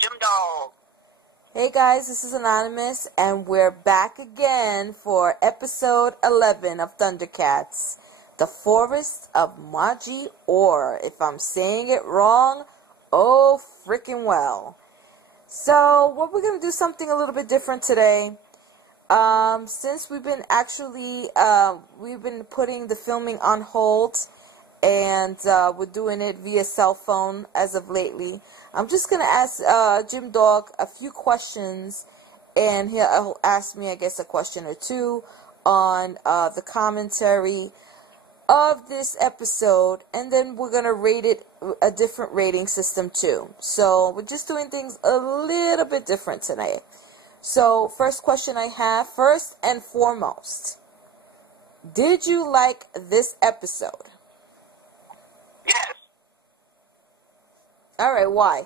Jim Dog. Hey guys, this is Anonymous, and we're back again for episode 11 of Thundercats, The Forest of MAGI OAR. If I'm saying it wrong, oh freaking well. So, what we're going to do something a little bit different today. Since we've been we've been putting the filming on hold, and we're doing it via cell phone as of lately. I'm just going to ask Jim Dog a few questions, and he'll ask me, I guess, a question or two on the commentary of this episode, and then we're going to rate it a different rating system too. So we're just doing things a little bit different tonight. So first question I have, first and foremost, did you like this episode? Yes. All right, why?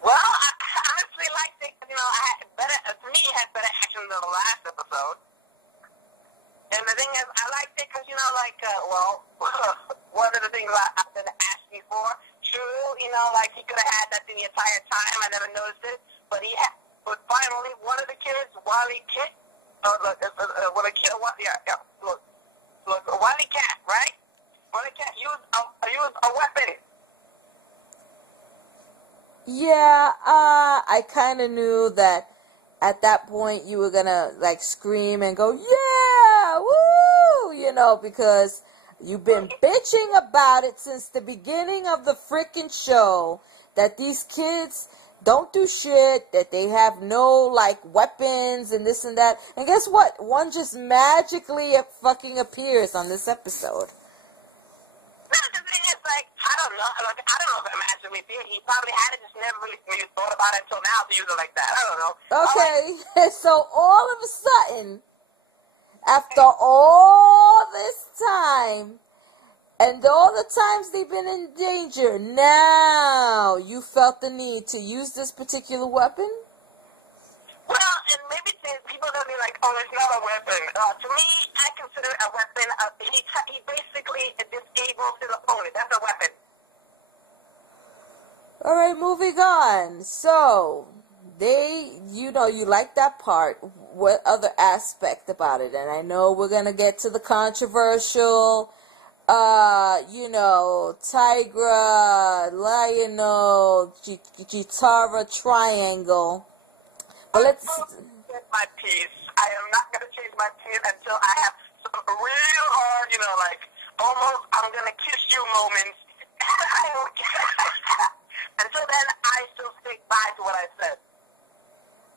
Well, I honestly liked it. You know, to me, it had better action than the last episode. And the thing is, I liked it because, you know, like, one of the things I've been asking for, true, you know, like, he could have had that the entire time. I never noticed it. But finally, one of the kids, Wally Cat, Wally Cat, right? Wally Cat used a weapon. Yeah, I kind of knew that at that point you were gonna, like, scream and go, yeah, woo, you know, because you've been bitching about it since the beginning of the frickin' show, that these kids don't do shit, that they have no, like, weapons and this and that. And guess what? One just magically fucking appears on this episode. No, the thing is, like, I don't know if it magically appeared. He probably had it, just never really thought about it until now to use it like that. I don't know. Okay, so all of a sudden, after all this time, and all the times they've been in danger, now you felt the need to use this particular weapon? Well, and maybe people will be like, oh, it's not a weapon. To me, I consider a weapon, he basically disables his opponent. That's a weapon. Alright, moving on. So, you like that part. What other aspect about it? And I know we're going to get to the controversial, Tigra, Lionel, Chitara triangle. But let's get my piece. I am not going to change my piece until I have some real hard, almost I'm going to kiss you moments. Until then, I still stick by to what I said.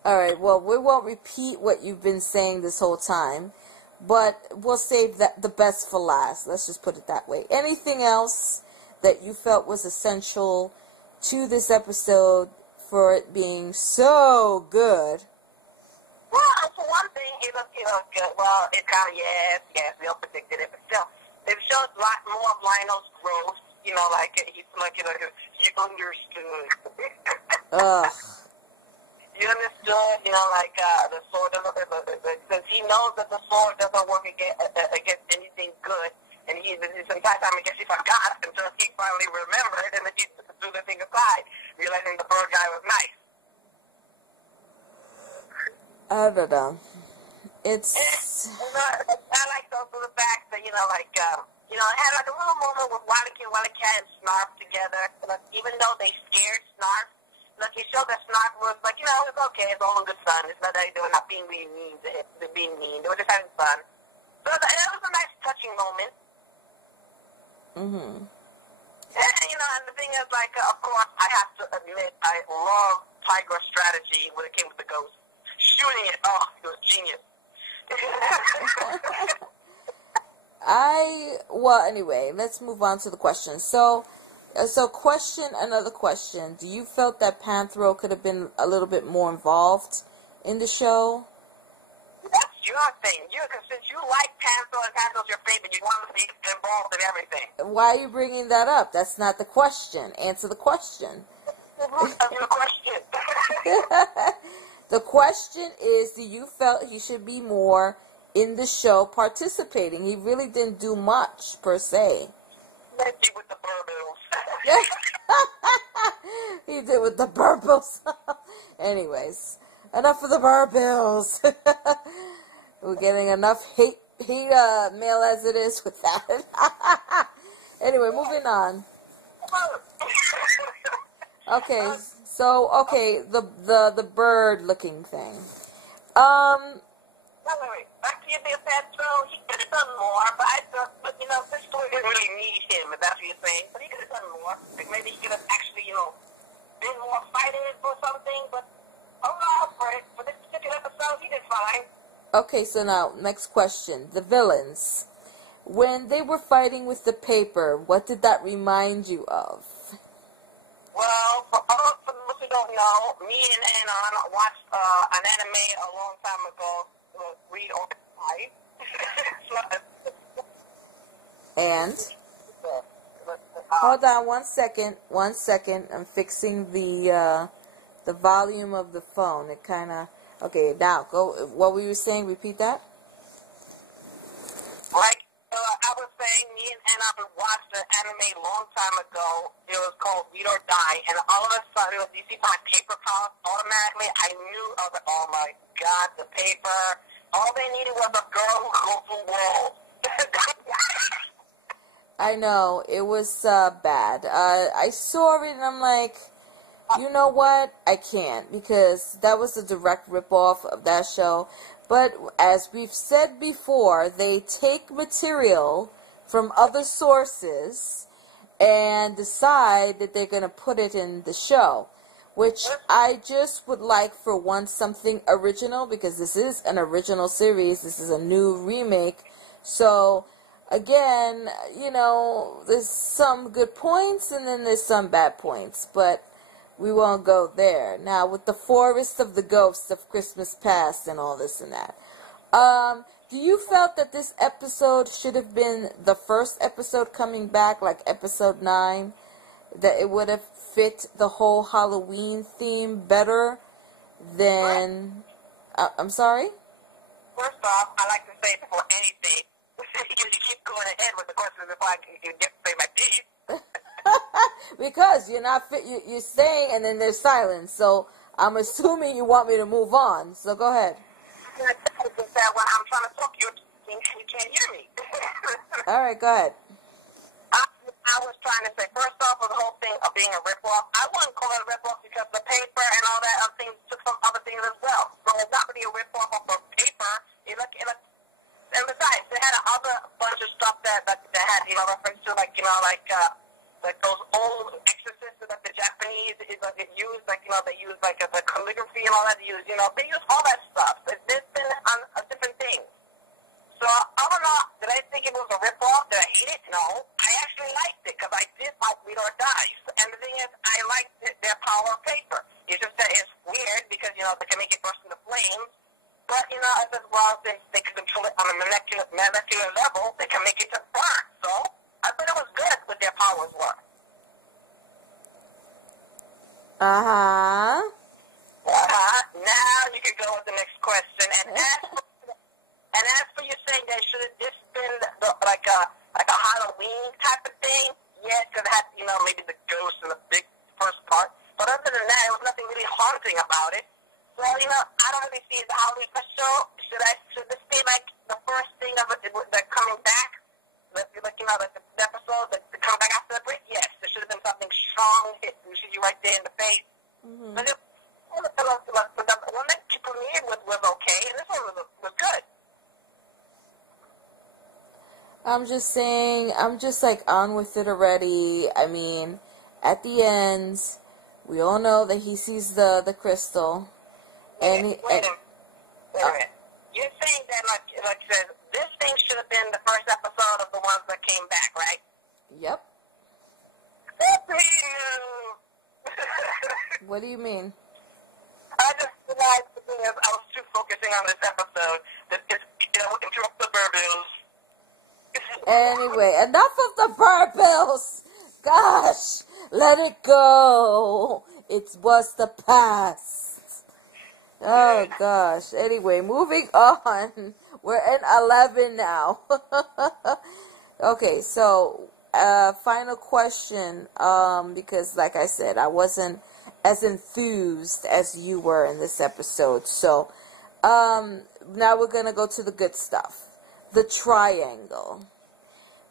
Alright, well, we won't repeat what you've been saying this whole time, but we'll save the best for last. Let's just put it that way. Anything else that you felt was essential to this episode for it being so good? Well, for one thing, it looked good. Well, it kind of, yes, we all predicted it, but still, it shows a lot more of Lionel's growth. He understood. Ugh. He understood, the sword doesn't, since he knows that the sword doesn't work against anything good, and sometimes I guess he forgot until he finally remembered, and then he threw the thing aside, realizing the bird guy was nice. I don't know. I like also the fact that, it had like a little moment with Wally Cat and Snarf together. Even though they scared Snarf, it showed that Snarf was like, it's okay, it's all in good fun. It's not that they were not being really mean to him. They're being mean. They were just having fun. So it was a nice touching moment. Mm-hmm. And the thing is, of course, I have to admit, I love Tiger's strategy when it came to the ghost. Shooting it, it was genius. Anyway, let's move on to the question. So another question. Do you felt that Panthro could have been a little bit more involved in the show? That's your thing. Since you like Panthro and Panthro's your favorite, you want to be involved in everything. Why are you bringing that up? That's not the question. Answer the question. The question. The question is, do you felt he should be more in the show participating? He really didn't do much, per se. Let's see with the bourbons. He did with the purples. Anyways, enough of the purples. We're getting enough hate mail as it is with that. Anyway, moving on. Okay, so the bird looking thing. Wait. Back to your big fat throne, he could have done more, but I thought, this story didn't really need him, if that's what you're saying. But he could have done more. Like maybe he could have actually, been more fighting or something, but overall, for this particular episode, he did fine. Okay, so now, next question. The villains. When they were fighting with the paper, what did that remind you of? Well, for those who don't know, me and Anon watched an anime a long time ago, Read or Die. And? Hold on 1 second. 1 second. I'm fixing the volume of the phone. It kind of... Okay, now, go. What were you saying? Repeat that. Like, I was saying, me and Anon watched an anime a long time ago. It was called Read or Die, and all of a sudden, you see my paper powers, automatically, I knew of it. Oh my God, the paper. All they needed was a girl who goes through walls. I know, it was bad. I saw it and I'm like, you know what? I can't, because that was a direct ripoff of that show. But as we've said before, they take material from other sources and decide that they're going to put it in the show. Which I just would like for once something original, because this is an original series. This is a new remake. So, again, there's some good points and then there's some bad points. But we won't go there. Now, with the Forest of the Ghosts of Christmas Past and all this and that. Do you felt that this episode should have been the first episode coming back, like episode 9? That it would have fit the whole Halloween theme better than... I'm sorry? First off, I like to say before anything, because you keep going ahead with the questions before I can get to say my piece. Because you're not you're saying and then there's silence, so I'm assuming you want me to move on. So go ahead. When I'm trying to talk, you can't hear me. All right, go ahead. I was trying to say, first off, with the whole thing of being a ripoff, I wouldn't call it a ripoff because the paper and all that other things took some other things as well. So it's not really a ripoff of the paper. And besides, they had other bunch of stuff that had, reference to, like those old exorcists that the Japanese use, they use, the calligraphy and all that, they use all that stuff. There's been different things. So, I don't know, did I think it was a ripoff? Did I hate it? No. I actually liked it, because I did like Read or Die. And the thing is, I liked their power of paper. It's just that it's weird, because, they can make it burst into flames. But, as well, they can control it on a molecular level, they can make it to burn. So, I thought it was good what their powers were. Uh-huh. Now you can go with the next question. And as for you saying that should have just been like a Halloween type of thing, yeah, because it had, maybe the ghost in the big first part. But other than that, there was nothing really haunting about it. So, I don't really see the Halloween special. Should this be like the first thing of it, that coming back? The episode that come back after the break? Yes, there should have been something strong hit you right there in the face. Mm-hmm. But the one that you premiered with was okay, and this one was good. I'm just saying, I'm just on with it already. I mean, at the end, we all know that he sees the crystal. And wait a minute. You're saying that, like you said, this thing should have been the first episode of the ones that came back, right? Yep. What do you mean? I just realized the thing is, I was too focusing on this episode that it interrupt the burbles. Anyway, enough of the burbles. Gosh, let it go. It was the past. Oh, gosh. Anyway, moving on. We're in 11 now. Okay, so final question, because like I said, I wasn't as enthused as you were in this episode. So, now we're going to go to the good stuff. The triangle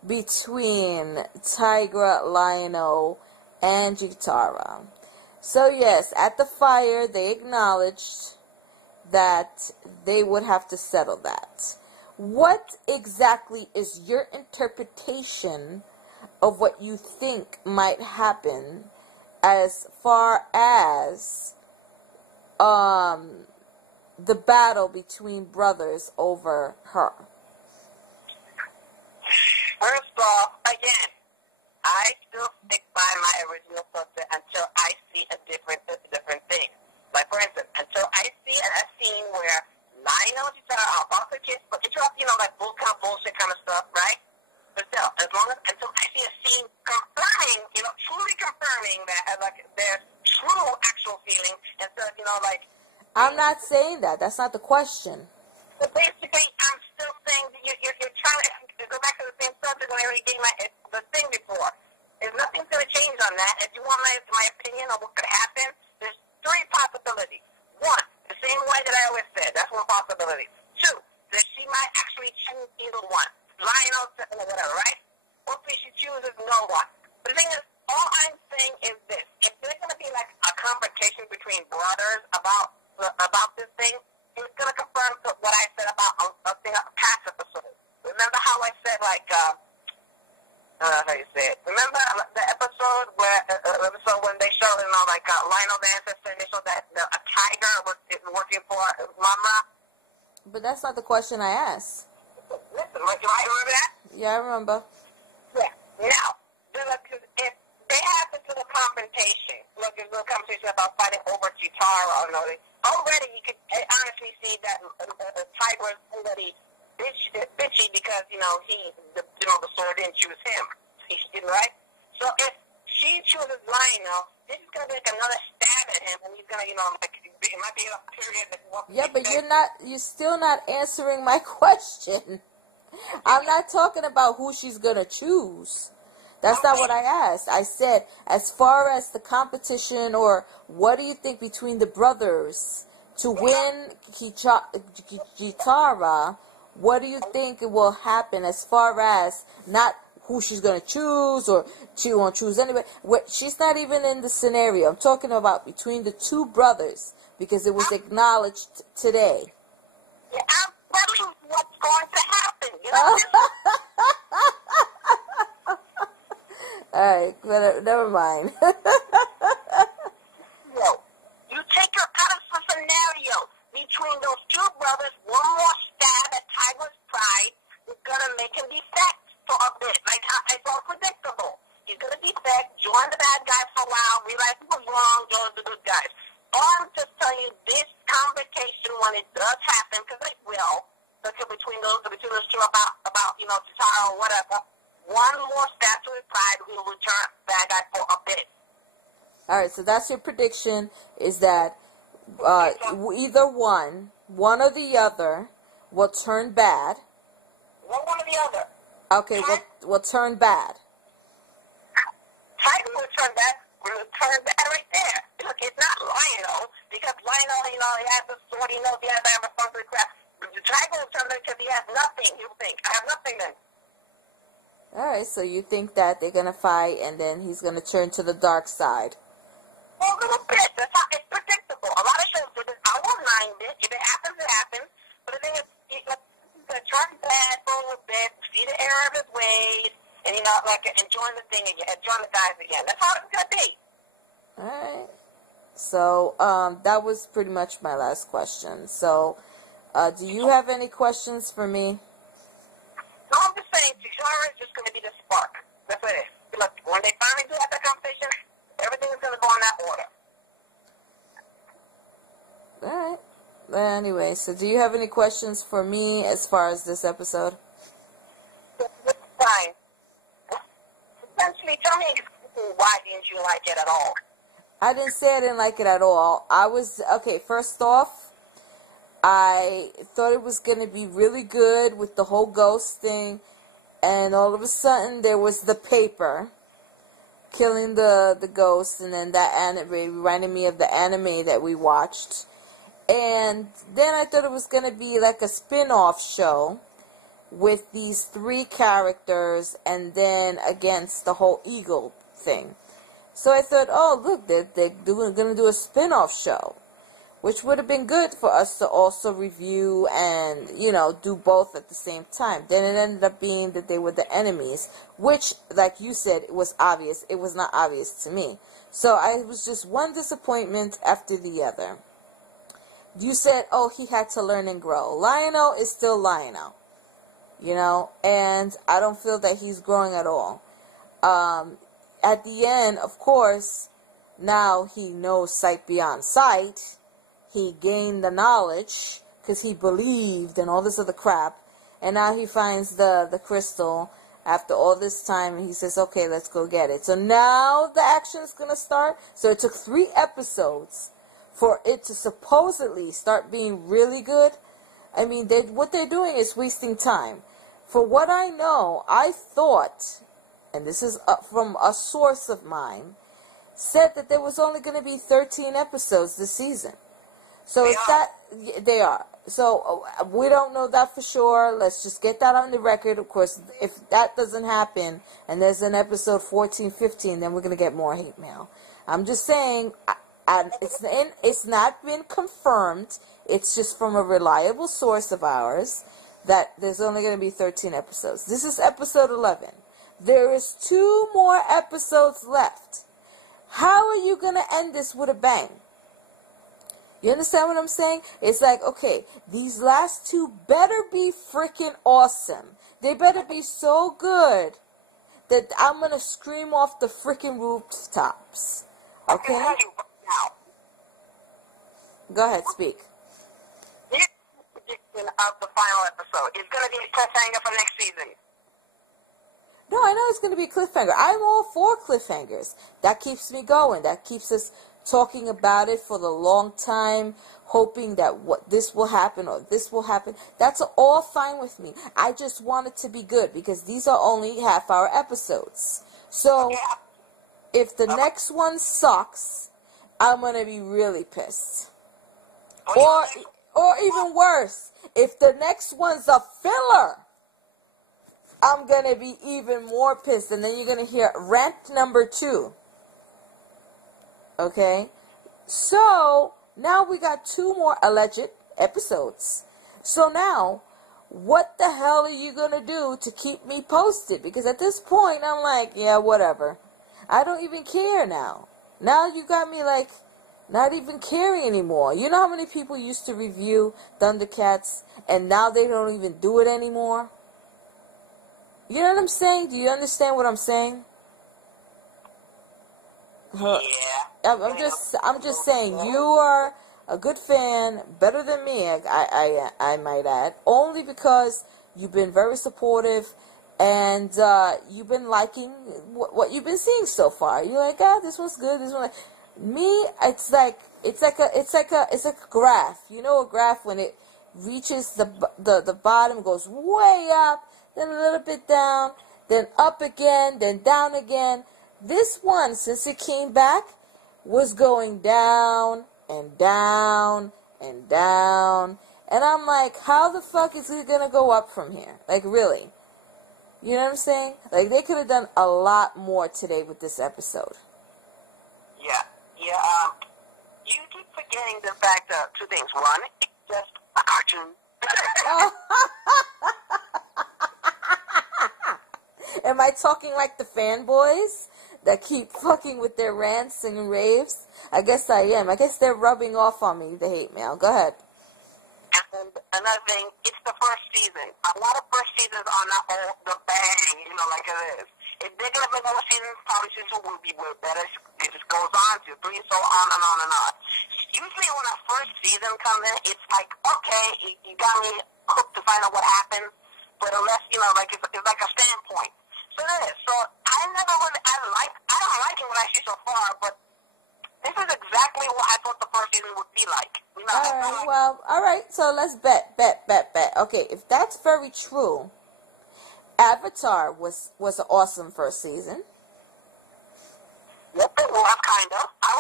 between Tigra, Lionel, and Jitara. So yes, at the fire, they acknowledged that they would have to settle that. What exactly is your interpretation of what you think might happen as far as the battle between brothers over her? First off, again, I still stick by my original subject until I see a different thing. Like, for instance, until I see a scene where Lionel and Jitara are about to kiss, but it's all, like bullshit kind of stuff, right? But still, until I see a scene confirming, truly confirming that, like, there's true actual feeling, instead of, like... I'm not saying that. That's not the question. So basically, I'm still saying that you're trying to go back to the same subject when I already gave the thing before. There's nothing's going to change on that. If you want my opinion on what could happen, there's three possibilities. One, the same way that I always said. That's one possibility. Two, that she might actually choose either one. Lionel, whatever, right? Hopefully she chooses no one. But the thing is, all I'm saying is this. If there's going to be like a confrontation between brothers about this thing, it's going to confirm what I said about a past episode. Remember how I said, like, how you say it? Remember the episode when they showed, Lionel Dancer said they showed that a tiger was working for Mumm-Ra? But that's not the question I asked. Listen, like, do I remember that? Yeah, I remember. Yeah. Now, if they have this little confrontation, this little conversation about fighting over Jitara, already you could honestly see that the tiger is already bitchy because, the sword didn't choose him. Right? So if she chooses Lionel, this is going to be like another stab at him, and he's going to, it might be a period that... Yeah, but you're still not answering my question. I'm not talking about who she's going to choose. That's not what I asked. I said, as far as the competition, or what do you think between the brothers to win Jitara, what do you think will happen as far as not who she's going to choose, or she won't choose anyway? She's not even in the scenario. I'm talking about between the two brothers, because it was acknowledged today. Yeah, I'm telling you what's going to happen. All right, but never mind. You take her out of the scenario. Between those two brothers, one more stab at Tiger's pride is going to make him defect for a bit. Like, it's all predictable. He's going to defect, join the bad guys for a while, realize he was wrong, join the good guys. I'm just telling you, this conversation, when it does happen, because it will, between those two about Jitara or whatever, one more stab to his pride, we will return bad guy for a bit. All right, so that's your prediction, is that either one or the other will turn bad. One or the other. Okay, will turn bad. Tiger will turn bad. Will turn bad right there. Look, it's not Lionel, because Lionel, he has the sword, he knows he has to have a funky crap. The Tiger will turn bad because he has nothing. He'll think, I have nothing then. All right, so you think that they're going to fight, and then he's going to turn to the dark side. Well, a little bit. That's how it's predictable. A lot of shows do this. I won't mind it. If it happens, it happens. But the thing is, turn bad for a little bit, see the error of his ways, and, enjoying the thing again, enjoying the guys again. That's how it's going to be. All right. So, that was pretty much my last question. So, do you have any questions for me? No, I'm just saying, Jitara is just going to be the spark. That's what it is. Look, when they finally do have that conversation, everything is going to go in that order. All right. Well, anyway, so do you have any questions for me as far as this episode? Fine. Essentially, tell me why didn't you like it at all? I didn't say I didn't like it at all. Okay, first off, I thought it was going to be really good with the whole ghost thing, and all of a sudden there was the paper killing the ghost, and then that anime reminded me of the anime that we watched. And then I thought it was going to be like a spin-off show with these 3 characters, and then against the whole eagle thing. So I thought, oh, look, they're going to do a spin-off show, which would have been good for us to also review and, you know, do both at the same time. Then it ended up being that they were the enemies, which, like you said, it was obvious. It was not obvious to me. So I was just one disappointment after the other. You said, oh, he had to learn and grow. Lionel is still Lionel, you know, and I don't feel that he's growing at all. At the end, of course, now he knows sight beyond sight. He gained the knowledge because he believed and all this other crap. And now he finds the crystal after all this time, and he says, okay, let's go get it. So now the action is going to start. So it took 3 episodes for it to supposedly start being really good. I mean, what they're doing is wasting time. For what I know, I thought, and this is from a source of mine, said that there was only going to be 13 episodes this season. So if that, they are. So we don't know that for sure. Let's just get that on the record. Of course, if that doesn't happen and there's an episode 14, 15, then we're going to get more hate mail. I'm just saying, it's not been confirmed. It's just from a reliable source of ours that there's only going to be 13 episodes. This is episode 11. There is 2 more episodes left. How are you going to end this with a bang? You understand what I'm saying? It's like, okay, these last 2 better be freaking awesome. They better be so good that I'm going to scream off the freaking rooftops. Okay? Go ahead, speak. Here's the prediction of the final episode. It's going to be a cliffhanger for next season. No, I know it's going to be a cliffhanger. I'm all for cliffhangers. That keeps me going. That keeps us talking about it for the long time, hoping that this will happen or this will happen. That's all fine with me. I just want it to be good because these are only half-hour episodes. So if the next one sucks, I'm going to be really pissed. Or even worse, if the next one's a filler, I'm going to be even more pissed. And then you're going to hear rant number 2. Okay? So, now we got 2 more alleged episodes. So now, what the hell are you going to do to keep me posted? Because at this point, I'm like, yeah, whatever. I don't even care now. Now you got me like, not even caring anymore. You know how many people used to review Thundercats, and now they don't even do it anymore? You know what I'm saying? Do you understand what I'm saying? Yeah. I'm just saying, you are a good fan, better than me, I might add, only because you've been very supportive and you've been liking what you've been seeing so far. You're like, this one's good, this one. Me, it's like a graph. You know, a graph when it reaches the bottom, goes way up, then a little bit down, then up again, then down again. This one, since it came back, was going down and down and down. And I'm like, how the fuck is it going to go up from here? Like, really? You know what I'm saying? Like, they could have done a lot more today with this episode. Yeah. You keep forgetting the fact of 2 things. One, it's just a cartoon. Am I talking like the fanboys that keep fucking with their rants and raves? I guess I am. I guess they're rubbing off on me, the hate mail. Go ahead. And another thing, it's the first season. A lot of first seasons are not all the bang, like it is. If they're going to make more seasons, probably season 2 will be way better. It just goes on to 3, so on and on and on. Usually when a first season comes in, it's like, okay, you got me hooked to find out what happened, but unless, it's like a standpoint. So it is. So I don't like it what I see so far, but this is exactly what I thought the first season would be like. All right, so let's bet. Okay, if that's very true, Avatar was an awesome first season. Yep, it was kind of. I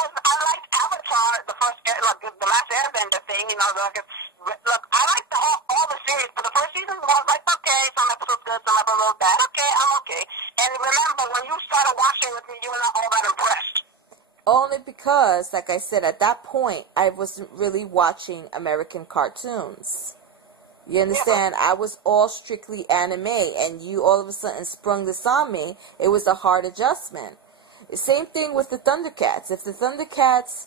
liked Avatar, the first, like the last Airbender thing. You know, look, I liked all the series, but the first season was like okay, some episodes good, some episodes bad. Okay, I'm okay. And remember, when you started watching with me, you were not all that impressed. Only because, like I said, at that point, I wasn't really watching American cartoons. You understand? I was all strictly anime, and you all of a sudden sprung this on me. It was a hard adjustment. The same thing with the Thundercats. If the Thundercats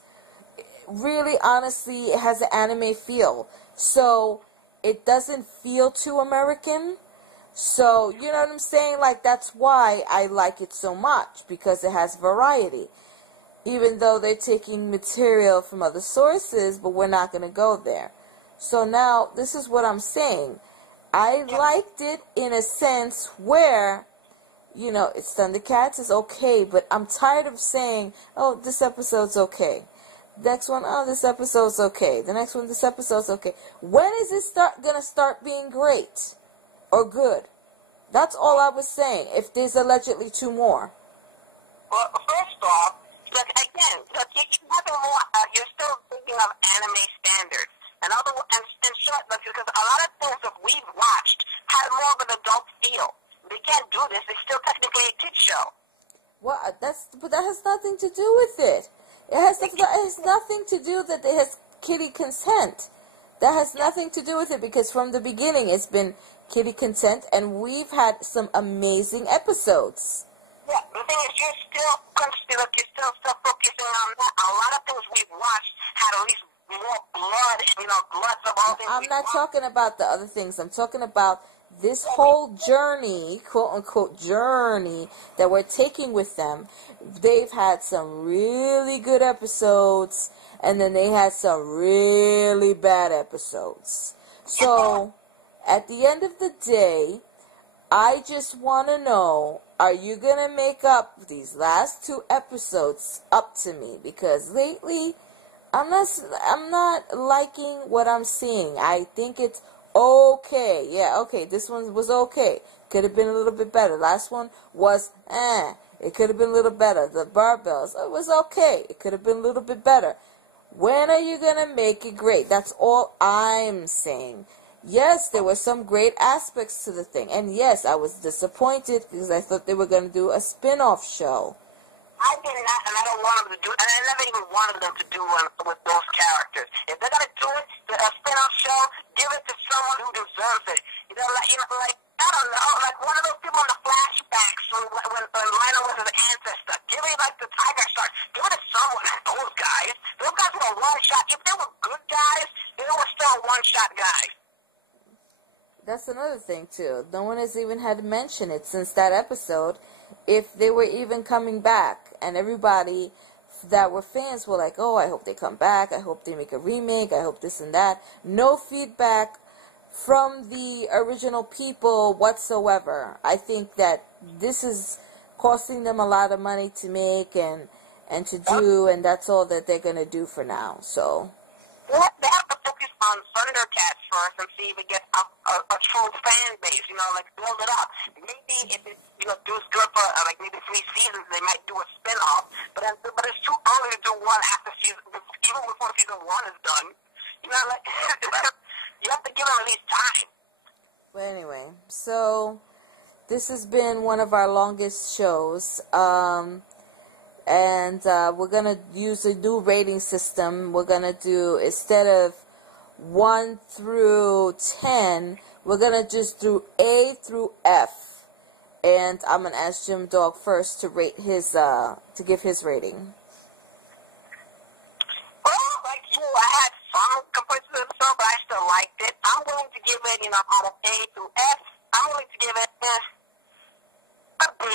really, honestly, it has an anime feel. So, it doesn't feel too American. So, you know what I'm saying? Like, that's why I like it so much, because it has variety. Even though they're taking material from other sources, but we're not going to go there. So now, this is what I'm saying. I liked it in a sense where, you know, it's Thundercats is okay, but I'm tired of saying, oh, this episode's okay. Next one, oh, this episode's okay. The next one, this episode's okay. When is it going to start being great or good? That's all I was saying, if there's allegedly 2 more. Well, first off, look, again, look, you're still thinking of anime standards. And short, because a lot of things that we've watched had more of an adult feel. They can't do this. It's still technically a kid show. Well, but that has nothing to do with it. It has nothing to do that it has kiddie consent. That has nothing to do with it, because from the beginning it's been kiddie consent, and we've had some amazing episodes. Yeah, the thing is, you're still focusing on that. A lot of things we've watched had at least more blood, you know, bloods of all things. I'm not talking about the other things. I'm talking about this whole journey, quote-unquote journey, that we're taking with them. They've had some really good episodes, and then they had some really bad episodes. So, at the end of the day, I just want to know, are you going to make up these last 2 episodes up to me? Because lately, I'm not liking what I'm seeing. I think it's okay. Yeah, okay, this one was okay. Could have been a little bit better. Last one was, it could have been a little better. The barbells, it was okay. It could have been a little bit better. When are you going to make it great? That's all I'm saying. Yes, there were some great aspects to the thing. And yes, I was disappointed because I thought they were going to do a spin-off show. I did not, and I don't want them to do it, and I never even wanted them to do one with those characters. If they're going to do it, a spin-off show, give it to someone who deserves it. You know, like, I don't know, like one of those people in the flashbacks when Lionel was his ancestor. Give it, like, the Tiger Shark. Give it to someone, not those guys. Those guys were a one-shot. If they were good guys, they were still one-shot guys. That's another thing, too. No one has even had to mention it since that episode, if they were even coming back. And everybody that were fans were like, oh, I hope they come back. I hope they make a remake. I hope this and that. No feedback from the original people whatsoever. I think that this is costing them a lot of money to make and to do, and that's all that they're going to do for now. So Well, they have to focus on Thundercats first and see if it gets a true fan base, you know, like build it up. Maybe if it, you know, does good for like maybe 3 seasons, they might do a spin-off, but it's too early to do one after season, even before season 1 is done. You know, like, you have to give them at least time. But anyway, so this has been one of our longest shows. And we're going to use a new rating system. We're going to do, instead of 1 through 10, we're going to just do A through F. And I'm going to ask Jim Dog first to rate his, to give his rating. Well, like you, I had some complaints with the episode, but I still liked it. I'm willing to give it, you know, out of A through F. I'm willing to give it a B.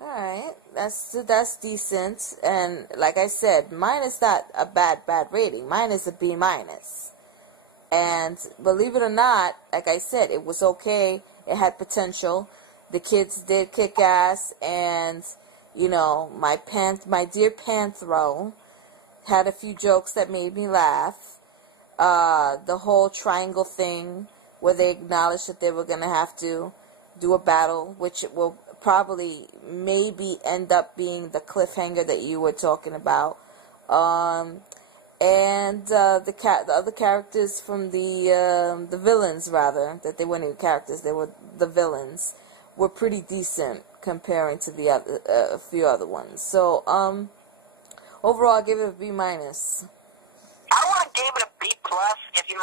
Alright, that's decent, and like I said, mine is not a bad rating. Mine is a B-. And believe it or not, like I said, it was okay. It had potential. The kids did kick ass, and you know, my dear Panthro had a few jokes that made me laugh. The whole triangle thing where they acknowledged that they were going to have to do a battle, which will probably maybe end up being the cliffhanger that you were talking about. And the other characters from the villains, rather, that they weren't even characters, they were the villains, were pretty decent comparing to the other a few other ones. So overall, I give it a B minus. I would have gave it a B plus if if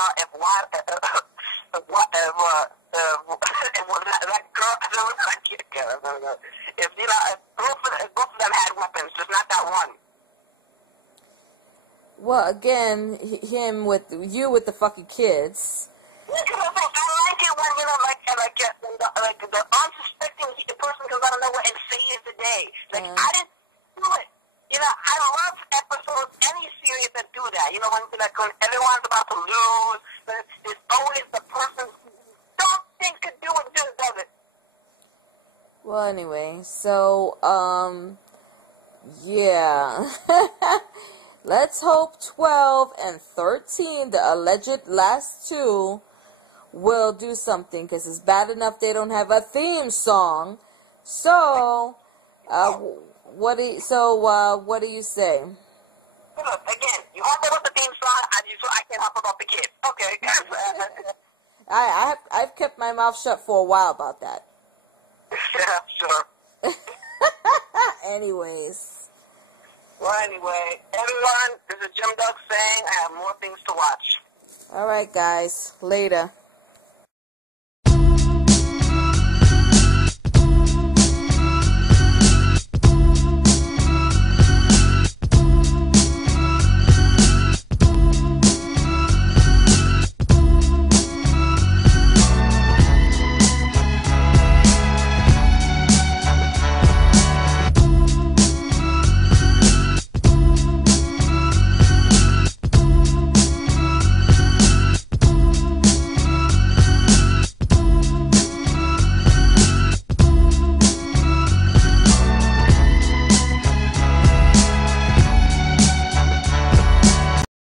that girl, if both of them had weapons, just not that one. Well, again, him with you with the fucking kids. Yeah, because I like it when the unsuspecting person comes out of nowhere and saves the day. Like I didn't do it. You know, I love episodes, any series that do that. You know, when everyone's about to lose, there's always the person who don't think could do it, just does it. Well, anyway, so yeah. Let's hope 12 and 13, the alleged last two, will do something, because it's bad enough they don't have a theme song. So, what do you say? Look, again, you want to know what the theme song? I can't help about the kids. Okay. I've kept my mouth shut for a while about that. Yeah, sure. Anyways. Well, anyway, everyone, this is Jim Doug saying I have more things to watch. All right, guys. Later.